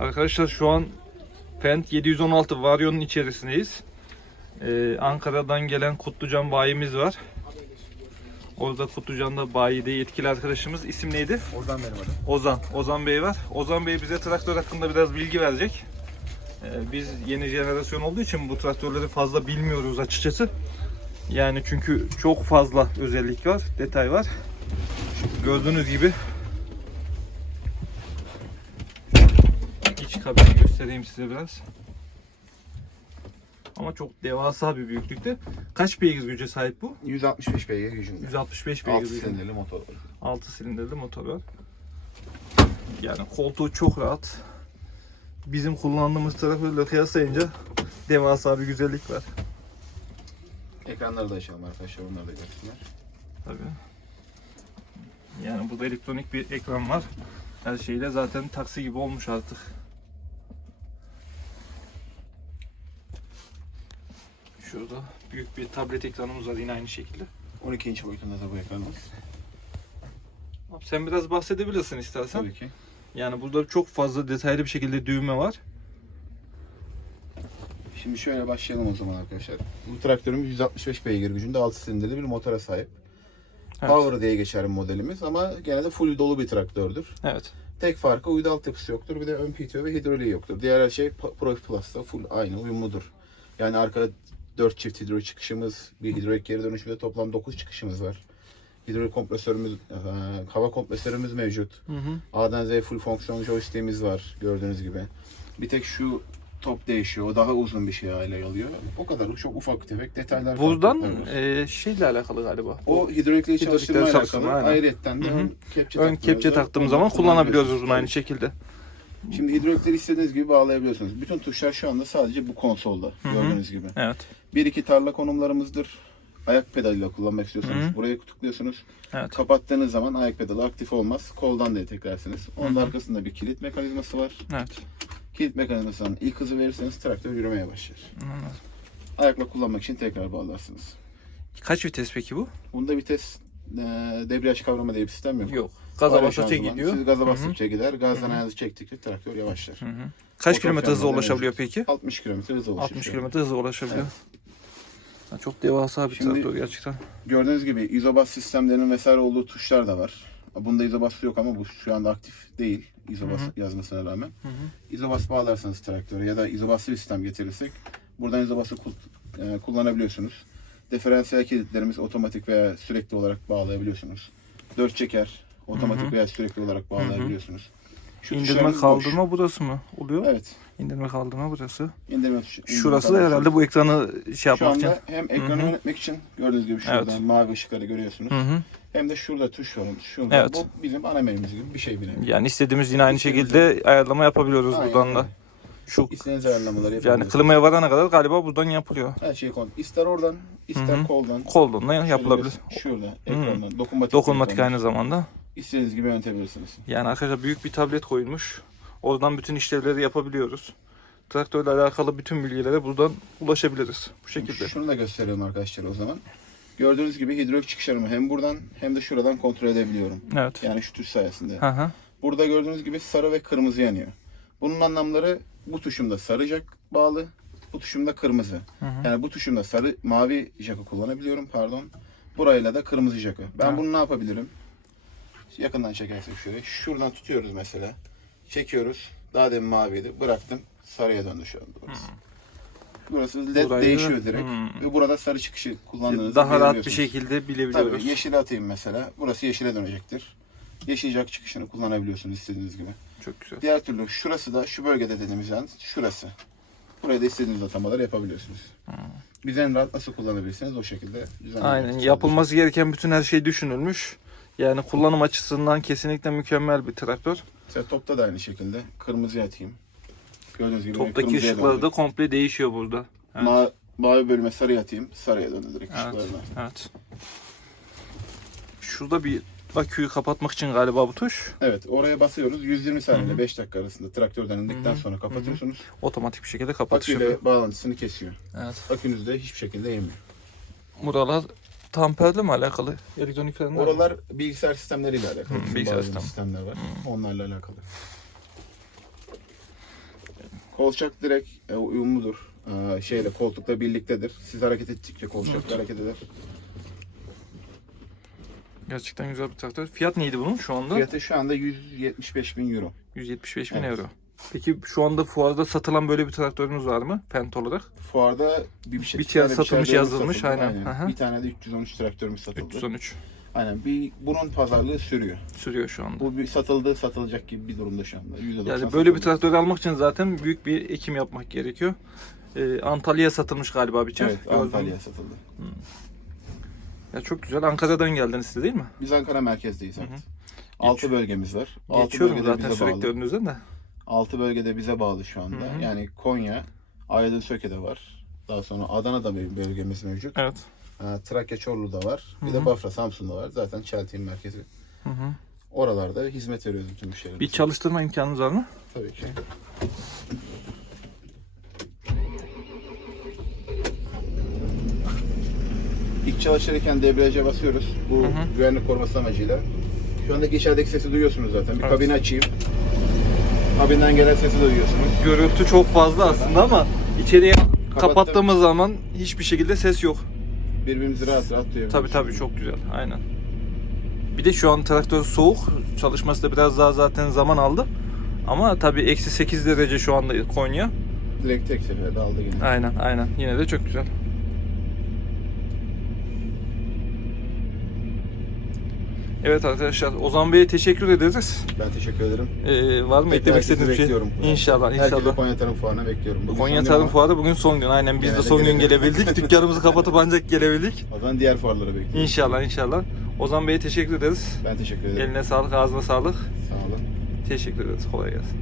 Arkadaşlar şu an Fendt 716 Vario'nun içerisindeyiz. Ee, Ankara'dan gelen Kutlucan bayimiz var. Orada Kutlucan'da bayide yetkili arkadaşımız. İsim neydi? Oradan benim adım. Ozan. Ozan Bey var. Ozan Bey bize traktör hakkında biraz bilgi verecek. Ee, biz yeni jenerasyon olduğu için bu traktörleri fazla bilmiyoruz açıkçası. Yani çünkü çok fazla özellik var, detay var. Gördüğünüz gibi kabini göstereyim size biraz. Ama çok devasa bir büyüklükte. Kaç beygir güce sahip bu? 165 beygir gücünde. 165 beygir 6 gücünde. silindirli motor var. 6 silindirli motor var. Yani koltuğu çok rahat. Bizim kullandığımız traktörle kıyaslayınca devasa bir güzellik var. Ekranları da açalım arkadaşlar. Onları da görsünler. Tabii. Yani burada elektronik bir ekran var. Her şeyle zaten taksi gibi olmuş artık. Şurada büyük bir tablet ekranımız var yine aynı şekilde. 12 inç boyutunda da bu ekranımız. Abi sen biraz bahsedebilirsin istersen. Tabii ki. Yani burada çok fazla detaylı bir şekilde düğme var. Şimdi şöyle başlayalım o zaman arkadaşlar. Bu traktörümüz 165 beygir gücünde 6 silindirli bir motora sahip. Evet. Power diye geçer modelimiz ama gene de full dolu bir traktördür. Evet. Tek farkı uydu altyapısı yoktur. Bir de ön PTO ve hidroliği yoktur. Diğer her şey Pro Plus'ta full aynı uyumludur. Yani arka 4 çift hidrolik çıkışımız, bir hidrolik geri dönüşümde toplam 9 çıkışımız var. Hidrolik kompresörümüz, e, hava kompresörümüz mevcut. Hı hı. A'dan Z'ye full fonksiyon joystick'imiz var gördüğünüz gibi. Bir tek şu top değişiyor. O daha uzun bir şey hale alıyor. O kadar çok ufak tefek detaylar. Farklı. e, şeyle alakalı galiba. o hidrolikle çalıştırma alakalı. aynen. Ayrıyetten de Hı hı. ön kepçe, Ön kepçe taktığımız zaman kullanabiliyoruz bunu aynı şekilde. Şimdi hidrolikleri istediğiniz gibi bağlayabiliyorsunuz. Bütün tuşlar şu anda sadece bu konsolda hı. gördüğünüz gibi. Evet. Bir iki tarla konumlarımızdır. Ayak pedalıyla kullanmak istiyorsanız Hı hı. buraya tıklıyorsunuz. Evet. Kapattığınız zaman ayak pedalı aktif olmaz. Koldan da teklersiniz. Onun Hı hı. arkasında bir kilit mekanizması var. Evet. Kilit mekanizmasından ilk hızı verirseniz traktör yürümeye başlar. Anladım. Ayakla kullanmak için tekrar bağlarsınız. Kaç vites peki bu? Bunda vites e, debriyaj kavrama diye bir sistem yok. Yok. Gaza ya basınca şanzıman. gidiyor. Siz gaza bastıkça gider. Gazdan ayağınızı çektikçe traktör yavaşlar. Hı hı. Kaç kilometre hıza frenleri ulaşabiliyor peki? 60 km hıza ulaşır. 60 şu an. kilometre hıza ulaşabiliyor. Ha, Çok devasa bir Şimdi- traktör gerçekten. Gördüğünüz gibi izobas sistemlerinin vesaire olduğu tuşlar da var. Bunda izobas yok ama bu şu anda aktif değil. İzobas Hı yazmasına rağmen. Hı hı. İzobas bağlarsanız traktöre ya da izobaslı bir sistem getirirsek buradan izobası kul- e, kullanabiliyorsunuz. Diferansiyel kilitlerimiz otomatik veya sürekli olarak bağlayabiliyorsunuz. Dört çeker otomatik Hı hı. veya sürekli olarak bağlayabiliyorsunuz. Şu İndirme tuşlarımız boş. kaldırma burası mı oluyor? Evet. İndirme kaldırma burası. İndirme tuşu. Şurası da kaldırma herhalde bu ekranı şey Şu yapmak için. anda hem ekranı Hı hı. yönetmek için gördüğünüz gibi şurada Evet. mavi ışıkları görüyorsunuz. Hı hı. Hem de şurada tuş var. Şurada. Evet. Bu bizim ana menümüz gibi bir şey bile. Yani istediğimiz yine aynı İstediğimiz şekilde ayarlama yapabiliyoruz Aynen buradan da. öyle. Şu İstediğiniz ayarlamaları yani yapabilirsiniz. klimaya varana kadar galiba buradan yapılıyor. Her şey kol. İster oradan, ister Hı hı. koldan. Koldan da yapılabilir. Şurada, ekrandan. Dokunmatik. Dokunmatik aynı zamanda. İstediğiniz gibi yönetebilirsiniz. Yani arkadaşlar büyük bir tablet koyulmuş. Oradan bütün işlevleri yapabiliyoruz. Traktörle alakalı bütün bilgilere buradan ulaşabiliriz. Bu şekilde. Şunu da gösteriyorum arkadaşlar o zaman. Gördüğünüz gibi hidrolik çıkışlarımı hem buradan hem de şuradan kontrol edebiliyorum. Evet. Yani şu tuş sayesinde. Hı hı. Burada gördüğünüz gibi sarı ve kırmızı yanıyor. Bunun anlamları bu tuşumda sarı jack bağlı, bu tuşumda kırmızı. Hı hı. Yani bu tuşumda sarı, mavi jack'ı kullanabiliyorum pardon. Burayla da kırmızı jack'ı. Ben Ha. bunu ne yapabilirim? Yakından çekersek şöyle. Şuradan tutuyoruz mesela. Çekiyoruz. Daha demin maviydi. Bıraktım. Sarıya döndü şu anda burası. Burası led Burayı- değişiyor direkt. Hmm. Ve burada sarı çıkışı kullandığınızı Daha rahat bir şekilde bilebiliyoruz. Tabii yeşile atayım mesela. Burası yeşile dönecektir. Jack çıkışını kullanabiliyorsunuz istediğiniz gibi. Çok güzel. Diğer türlü şurası da şu bölgede dediğimiz yani şurası. Buraya da istediğiniz atamaları yapabiliyorsunuz. Biz en rahat nasıl kullanabilirsiniz o şekilde. Aynen yapılması gereken bütün her şey düşünülmüş. Yani kullanım açısından kesinlikle mükemmel bir traktör. Mesela topta da aynı şekilde. Kırmızıya atayım. Gördüğünüz gibi Toptaki ışıkları da komple değişiyor burada. Evet. Ma- mavi bölüme sarıya atayım. Sarıya döndü direkt Evet. ışıklarına. Evet. Şurada bir aküyü kapatmak için galiba bu tuş. Evet oraya basıyoruz. 120 saniye Hı ile hı. 5 dakika arasında traktörden indikten Hı hı. sonra kapatıyorsunuz. Otomatik bir şekilde kapatış yapıyor. Aküyle bağlantısını kesiyor. Evet. Akünüz de hiçbir şekilde yemiyor. Buralar tamperle mi alakalı? Elektronik frenler mi? Oralar bilgisayar sistemleriyle alakalı. Hı, Bizim bilgisayar bazı sistem. sistemler var. Onlarla alakalı. Kolçak direkt e, uyumludur. Ee, şeyle koltukla birliktedir. Siz hareket ettikçe kolçak hareket eder. Gerçekten güzel bir traktör. Fiyat neydi bunun şu anda? Fiyatı şu anda 175 bin euro. 175 bin Evet. euro. Peki şu anda fuarda satılan böyle bir traktörünüz var mı? Fent olarak. Fuarda bir, bir, şey, Bir tane tane satılmış, yazılmış, aynen. Aha. Bir tane de 313 traktörümüz satıldı. 313 Aynen. Bir bunun pazarlığı sürüyor. sürüyor şu anda. Bu bir satıldı, satılacak gibi bir durumda şu anda. %90 Yani böyle bir satıldı. traktör almak için zaten büyük bir ekim yapmak gerekiyor. Ee, Antalya'ya satılmış galiba bir çift. Evet, Gördüm. Antalya'ya satıldı. Ya çok güzel. Ankara'dan geldiniz siz değil mi? Biz Ankara merkezdeyiz. Evet. hı. 6 bölgemiz var. 6 Geçiyorum bölgede zaten bize sürekli bağlı. önünüzden de. 6 bölgede bize bağlı şu anda. Hı hı. Yani Konya, Aydın Söke'de var. Daha sonra Adana'da bir bölgemiz mevcut. Evet. Ha, Trakya Çorlu'da var. Bir Hı de hı. Bafra Samsun'da var. Zaten Çeltik'in merkezi. Hı hı. Oralarda hizmet veriyoruz bütün müşterilerimize. Bir çalıştırma imkanınız var mı? Tabii ki. İlk çalışırken debriyaja basıyoruz. Bu Hı hı. güvenlik koruması amacıyla. Şu andaki içerideki sesi duyuyorsunuz zaten. Bir Evet. kabini açayım. Kabinden gelen sesi duyuyorsunuz. Gürültü çok fazla aslında ama içeriye kapattığımız zaman hiçbir şekilde ses yok. Birbirimizi rahat rahat duyuyoruz. Tabii tabii çok güzel. Aynen. Bir de şu an traktör soğuk. Çalışması da biraz daha zaten zaman aldı. Ama tabii eksi 8 derece şu anda Konya. Direkt tek seferde aldı yine. Aynen aynen. Yine de çok güzel. Evet arkadaşlar Ozan Bey'e teşekkür ederiz. Ben teşekkür ederim. Ee, var mı Tekrar eklemek istediğiniz bir şey? bekliyorum. İnşallah Herkese inşallah. Konya Tarım Fuarı'na bekliyorum. Bugün Konya Tarım Fuarı bugün son gün. Aynen biz de Genelde son gün gelebildik. Dükkanımızı kapatıp ancak gelebildik. O zaman diğer fuarlara bekliyorum. İnşallah inşallah. Ozan Bey'e teşekkür ederiz. Ben teşekkür ederim. Eline sağlık, ağzına sağlık. Sağ olun. Teşekkür ederiz. Kolay gelsin.